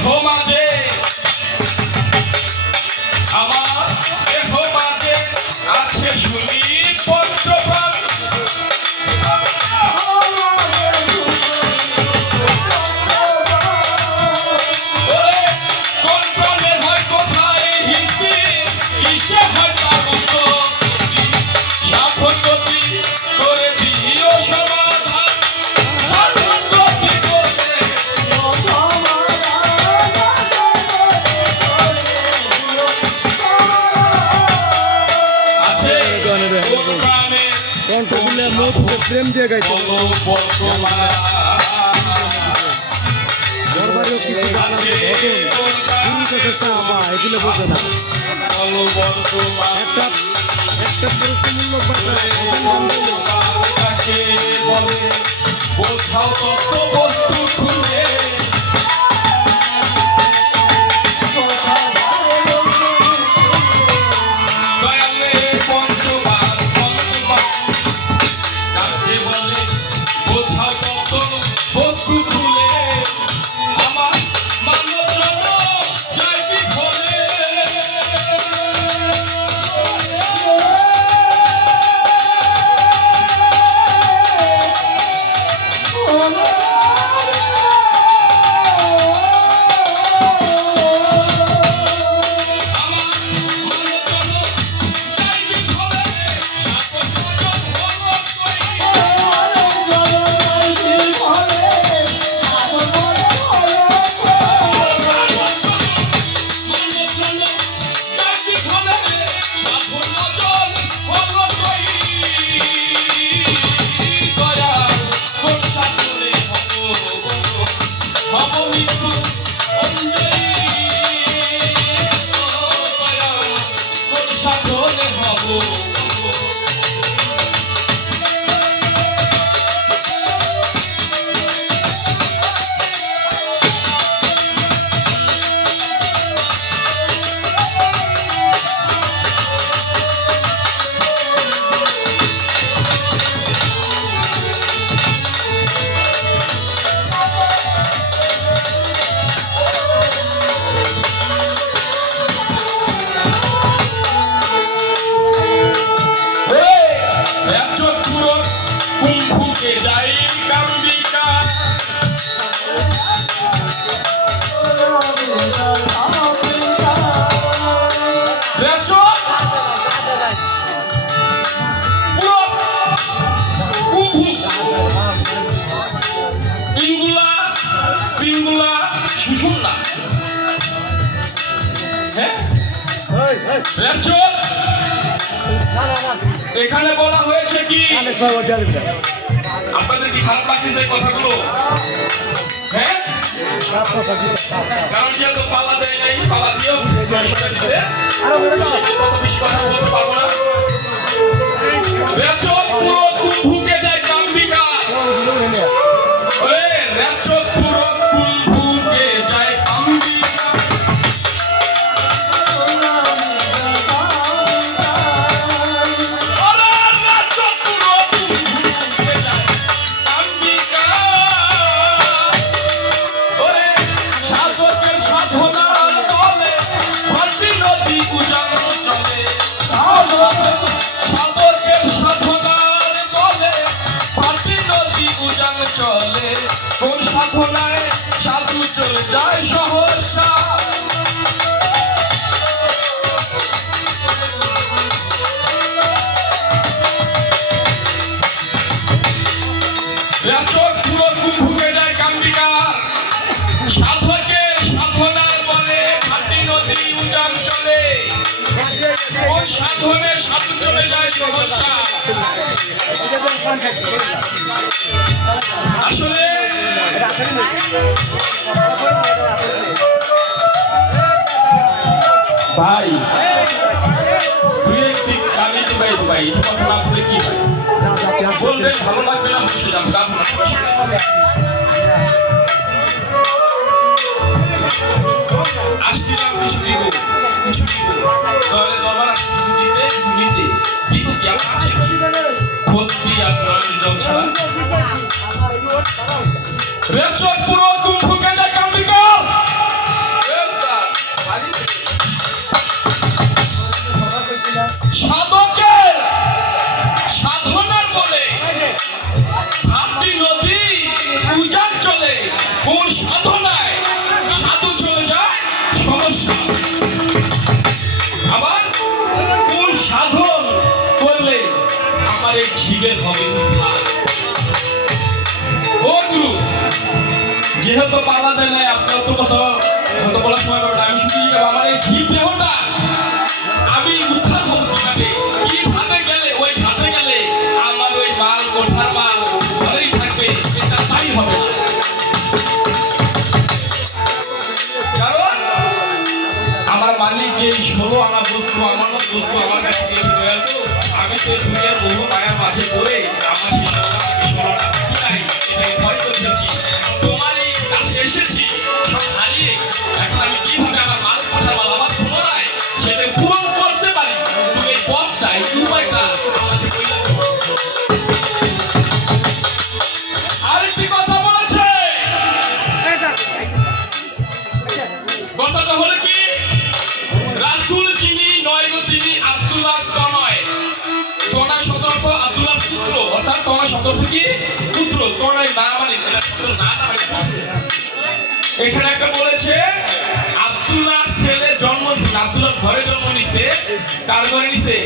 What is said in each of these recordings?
দেহ মাঝে আমার দেহ মাঝে আছে শুনি পঞ্চপ্রাণ কোন প্রাণে হয় কোথায় হিস্তি কিসে হয় আনন্দ সাফল্যতি করে দিও সমাধান সাফল্যতি করে আছে কোন প্রাণে কণ্ঠগুলো মোট প্রেম দিয়ে গাইছে দরবারেও কিছু গান আছে ঘটন পুরুষের চাপা এগুলো বোঝে না একটা পুরুষমূলক বোঝাও তত্ত্ব বস্তু খুঁজে দয়ালে পঞ্চবার কাকে বলে বোঝাও তত্ত্ব বস্তু খুলে আমার মানব জন্য জয় বিফলে এখানে বলা হয়েছে কি আপনাদের কি খারাপ লাগছে কথাগুলো? হ্যাঁ, কারণ যেহেতু পালা দেয় নাই, পালা দিয়েও কত বেশি কথা বলতে পারবো না। ভুকে যায় কাম্বিকা, ভুকে যায় কাম্বিকা। চলে কোন সাধনায় সাধু চলে যায় সহসা। ভুগে যায় কাম্বিকার, সাধকের সাধনার বলে ভাটি নদী উজান চলে কোন সাধনে সাধু চলে যায় সহসা। আসলে ভাই তুই একটি কালি দুবাই দুবাই এই কথা না বলে কি ভাই বলবেন, ভালো লাগবে না বসে যান গান আসছিলাম কিছু দিব দলে দরবার কিছু দিতে কিছু নিতে দিব কি আমার আছে ভক্তি আর দলের জল ছাড়া রেচক পুরো কুম্ভকে যায় কাম্বিকা তো পালা দেয় নাই, আপনার তো কথা হয়তো বলার সময় পাবেন না। আমি শুধু আমার এই জীব দেহটা আমি উদ্ধার হবো কিভাবে, কিভাবে গেলে ওই ঘাটে গেলে আমার ওই মাল কোঠার মাল ঘরেই থাকবে, এটা তাই হবে না। কারণ আমার মালিক এই 16 আনা বস্তু আমার বস্তু আমার কাছে দিয়েছে দয়াল তো। আমি তো দুনিয়ার বহু মায়া মাঝে পড়ে আমার সেই 16 আনা কি নাই এটাকে ভয় করে ফেলছি। তোমারই কাছে এসেছি সব হারিয়ে, এখন আমি কিভাবে আমার মাল কোঠার মাল আমার পুনরায় সেটা পূরণ করতে পারি, তুমি এই পথটা এই উপায়টা আমাকে বলে দাও। আরেকটি কথা বলেছে, কথাটা হলো কি, রাসূল যিনি নয় গো তিনি আব্দুল্লাহ তনয়। তনয় শব্দ অর্থ আব্দুল্লাহ পুত্র, অর্থাৎ তনয় শব্দ অর্থ কি পুত্র, তনয় না মানে এটা শব্দ না মানে পুত্র। এখানে একটা বলেছে আব্দুল্লাহর ছেলে জন্ম নিছে, আব্দুল্লাহর ঘরে জন্ম নিছে। কার ঘরে নিছে?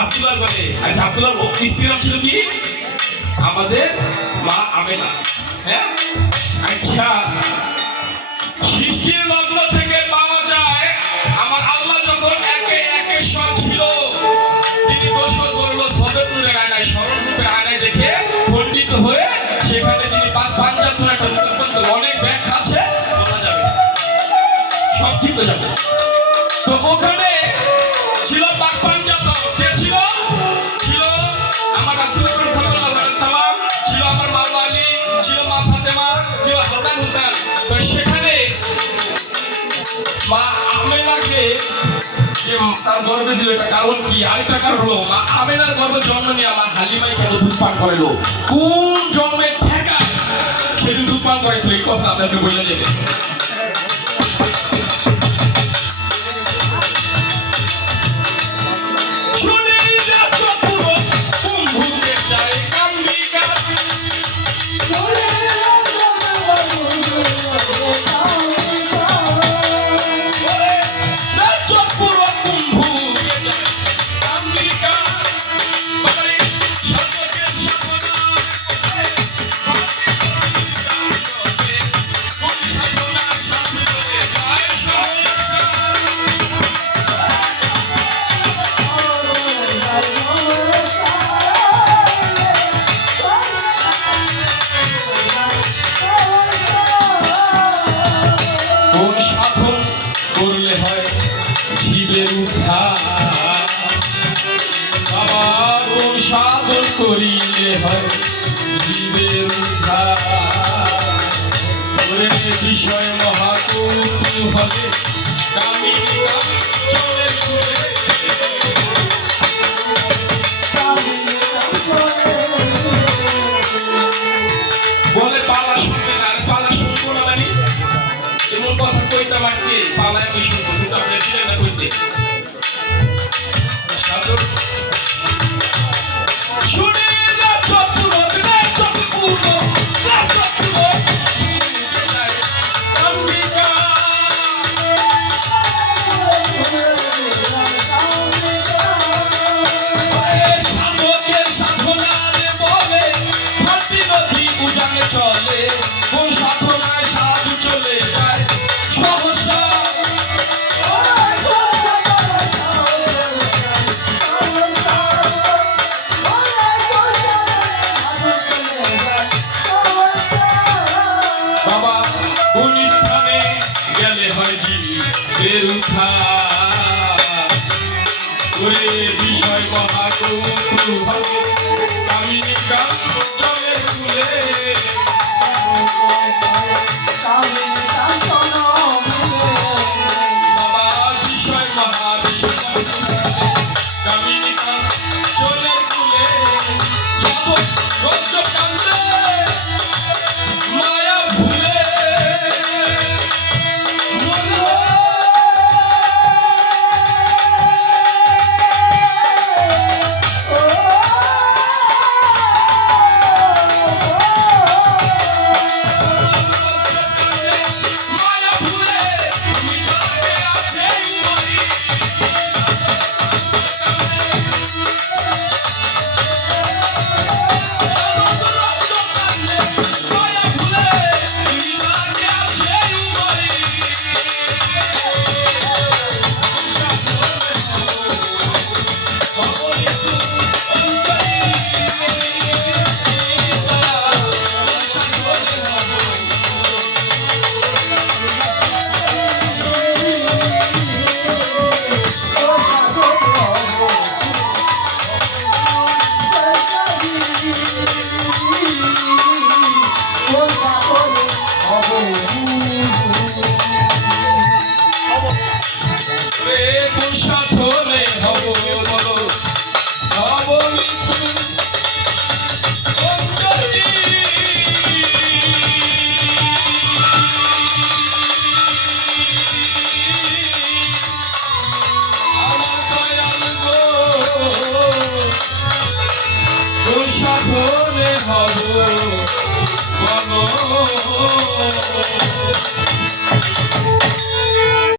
আব্দুল্লাহর ঘরে। আচ্ছা, আব্দুল্লাহর স্ত্রীর নাম ছিল কি? আমাদের মা আমেনা। হ্যাঁ, আচ্ছা, সৃষ্টির লগ্ন থেকে পাওয়া যায় আমার আল্লাহ যখন একে একে সব ছিল, তিনি দোষর করলো সবেতুরের আয়নায়, স্মরণ রূপের আয়নায় দেখে খণ্ডিত হয়ে সেখানে তিনি পাঞ্জাতুর একটা রূপান্তর, অনেক ব্যাখ্যা আছে বলা যাবে না, সংক্ষিপ্ত যাবে। তো ওখানে ছিল পাক পাঞ্জাত, কে ছিল? ছিল আমার রাসূল সাল্লাল্লাহু আলাইহি সাল্লাম, ছিল আমার মাওলা আলী, ছিল মা ফাতেমা, ছিল হাসান হুসাইন। তো সেখানে মা আমেনাকে তার গর্ভে দিল, এটা কারণ কি? আরেকটা কারণ হলো মা আমেনার গর্ভে জন্ম নিয়ে মা হালিমাই কেন দুধ পান করাইলো? কোন জন্মে থাকা সেদিন দুধ পান করাইছিল, এই কথা আপনাকে বলে দেবে। করিলে হয় জীবের উদ্ধার, বিষয় মহাকুল হলে কামিনী চলে ঘুরে। বলে পালা শুনবে না, আরে পালা শুনবো না মানে এমন কথা কইতাম আজকে, পালায় আমি শুনবো, কিন্তু আপনি দিলেন না কইতে। সাধু শুনে বিষয় মহাকুল হবে কামিনী চলে ঘুরে। বাবা বিষয় কামিনী চলে ঘুরে, কান্দে মায়া ভুলে সাধনে হব বলো